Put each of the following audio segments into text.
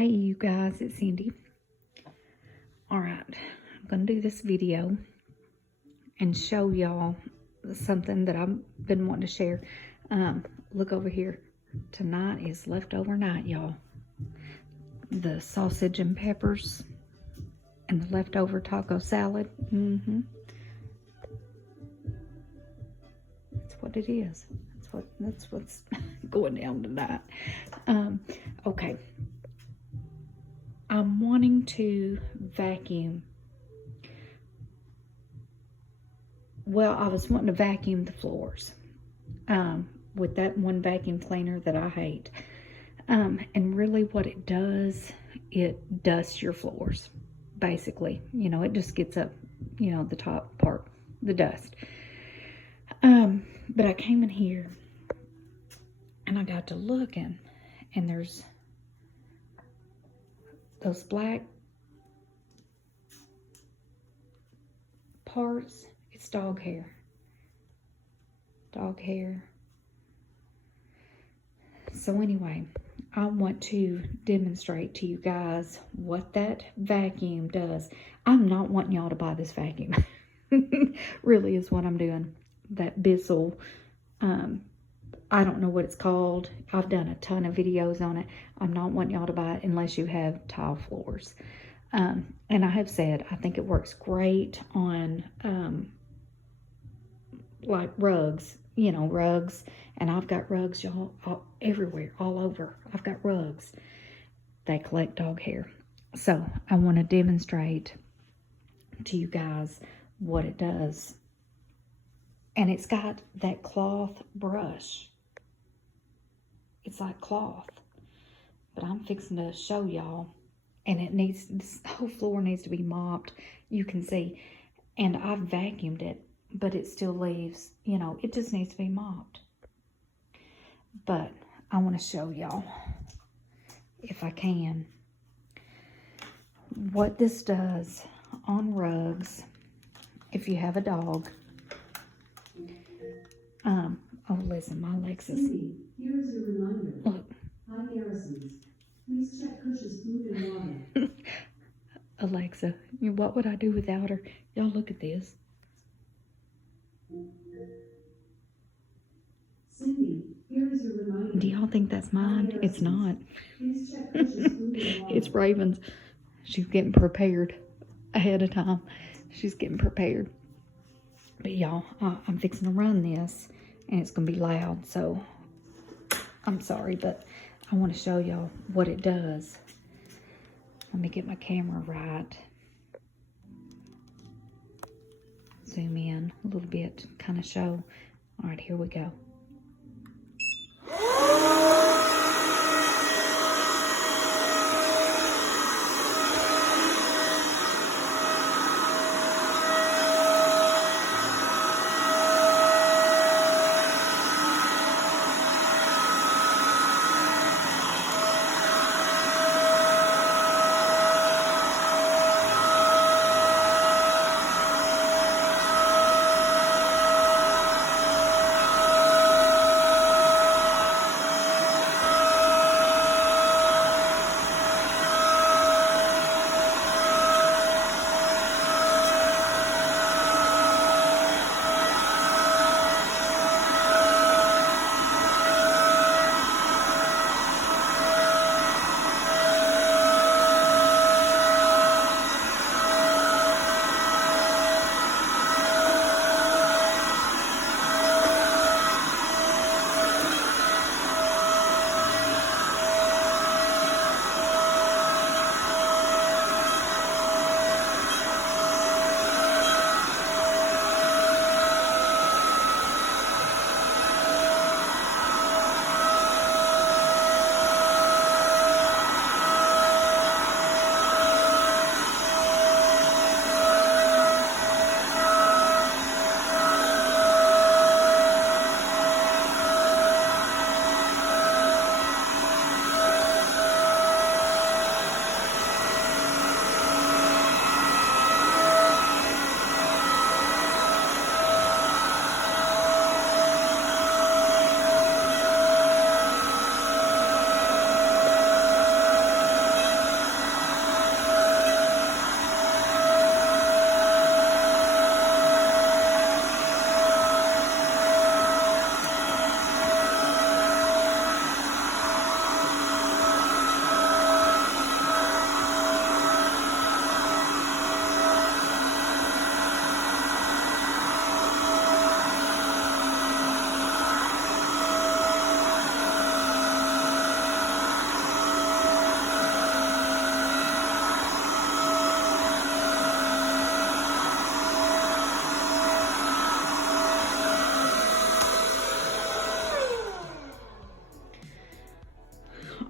Hey you guys, it's Cindy. Alright, I'm going to do this video and show y'all something that I've been wanting to share. Look over here. Tonight is leftover night, y'all. The sausage and peppers and the leftover taco salad. That's what it is. That's what's going down tonight. Okay. I'm wanting to vacuum. Well, I was wanting to vacuum the floors with that one vacuum cleaner that I hate. And really what it does, it dusts your floors, basically. You know, it just gets up, you know, the top part, the dust. But I came in here and I got to looking, and there's those black parts. It's dog hair. Dog hair. So anyway, I want to demonstrate to you guys what that vacuum does. I'm not wanting y'all to buy this vacuum. Really is what I'm doing. That Bissell, I don't know what it's called. I've done a ton of videos on it. I'm not wanting y'all to buy it unless you have tile floors. And I have said, I think it works great on, like rugs, you know, rugs. And I've got rugs, y'all, everywhere, all over. I've got rugs. They collect dog hair. So I want to demonstrate to you guys what it does. And it's got that cloth brush. It's like cloth. But I'm fixing to show y'all. And it needs, this whole floor needs to be mopped. You can see. And I've vacuumed it. But it still leaves, you know, it just needs to be mopped. But I want to show y'all, if I can, what this does on rugs if you have a dog. Oh, listen, my Alexa. Cindy, here is your reminder. Look. Hi, Harrison's. Please check Cush's food and water. Alexa, what would I do without her? Y'all look at this. Cindy, here is your reminder. Do y'all think that's mine? It's not. Please check Cush's food and water. It's Raven's. She's getting prepared ahead of time. She's getting prepared. But y'all, I'm fixing to run this, and it's going to be loud, so I'm sorry, but I want to show y'all what it does. Let me get my camera right. Zoom in a little bit, kind of show. All right, here we go.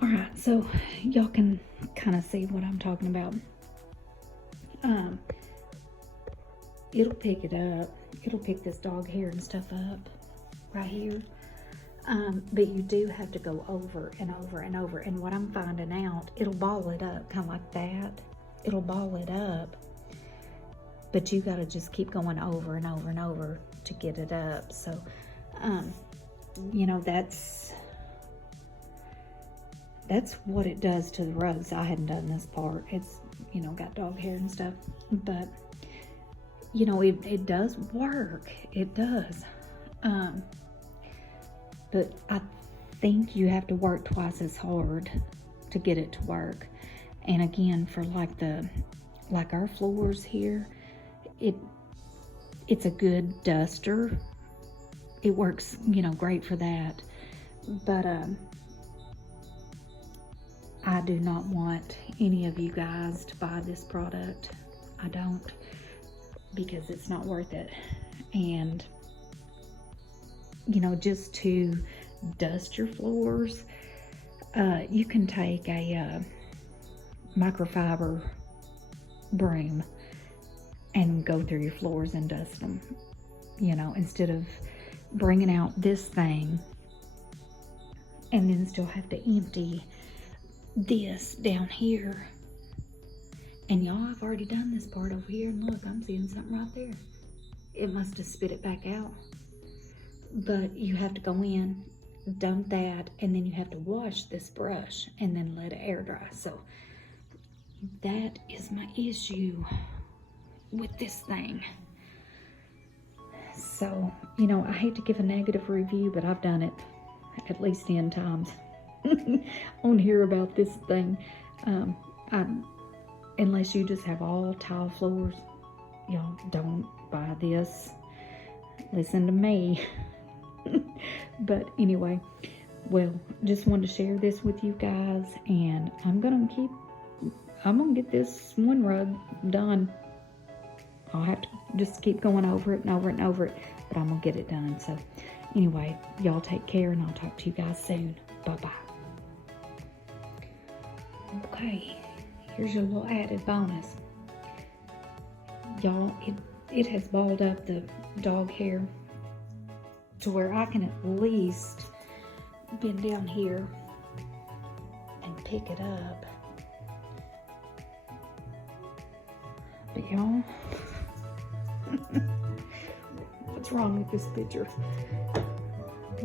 Alright, so y'all can kind of see what I'm talking about. It'll pick it up. It'll pick this dog hair and stuff up right here. But you do have to go over and over and over. And what I'm finding out, it'll ball it up kind of like that. It'll ball it up. But you got to just keep going over and over and over to get it up. So, you know, that's what it does to the rugs. I hadn't done this part. It's, you know, got dog hair and stuff. But, you know, it does work. It does. But I think you have to work twice as hard to get it to work. And again, for like our floors here, it's a good duster. It works, you know, great for that. But I do not want any of you guys to buy this product. I don't, because it's not worth it. And you know, just to dust your floors, you can take a microfiber broom and go through your floors and dust them, you know, instead of bringing out this thing and then still have to empty this down here. And y'all, I've already done this part over here, and look, I'm seeing something right there. It must have spit it back out. But you have to go in, dump that, and then you have to wash this brush and then let it air dry. So that is my issue with this thing. So, you know, I hate to give a negative review, but I've done it at least 10 times on here about this thing. Unless you just have all tile floors, y'all don't buy this. Listen to me. But anyway, well, just wanted to share this with you guys, and I'm gonna get this one rug done. I'll have to just keep going over it and over it and over it, but I'm gonna get it done. So anyway, y'all take care, and I'll talk to you guys soon. Bye-bye. Okay, here's your little added bonus. Y'all, it has balled up the dog hair to where I can at least bend down here and pick it up. But y'all, what's wrong with this picture?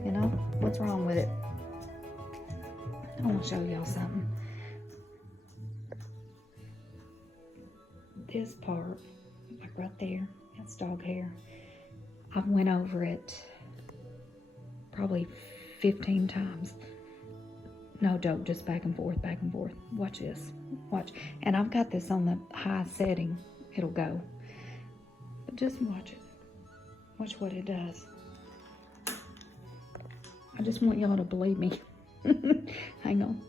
You know, what's wrong with it? I want to show y'all something. This part, like right there, that's dog hair. I went over it probably 15 times. No joke, just back and forth, back and forth. Watch this, watch. And I've got this on the high setting. It'll go. But just watch it. Watch what it does. I just want y'all to believe me. Hang on.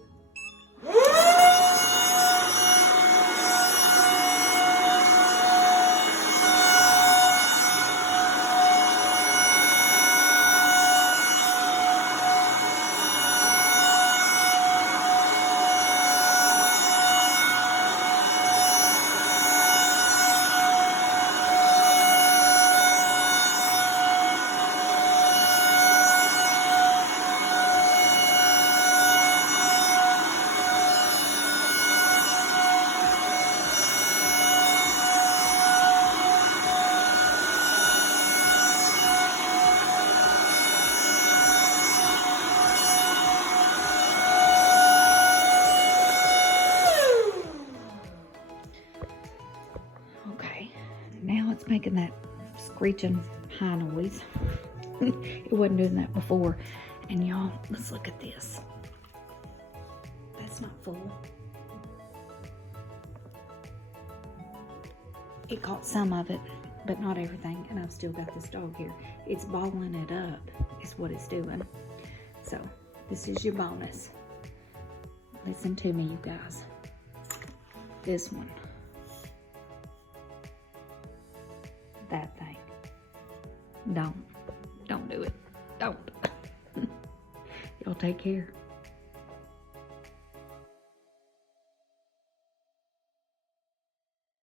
Making that screeching high noise. It wasn't doing that before. And y'all, let's look at this. That's not full. It caught some of it, but not everything. And I've still got this dog here. It's balling it up is what it's doing. So this is your bonus. Listen to me, you guys. This one. That thing. Don't do it. Don't. Y'all take care.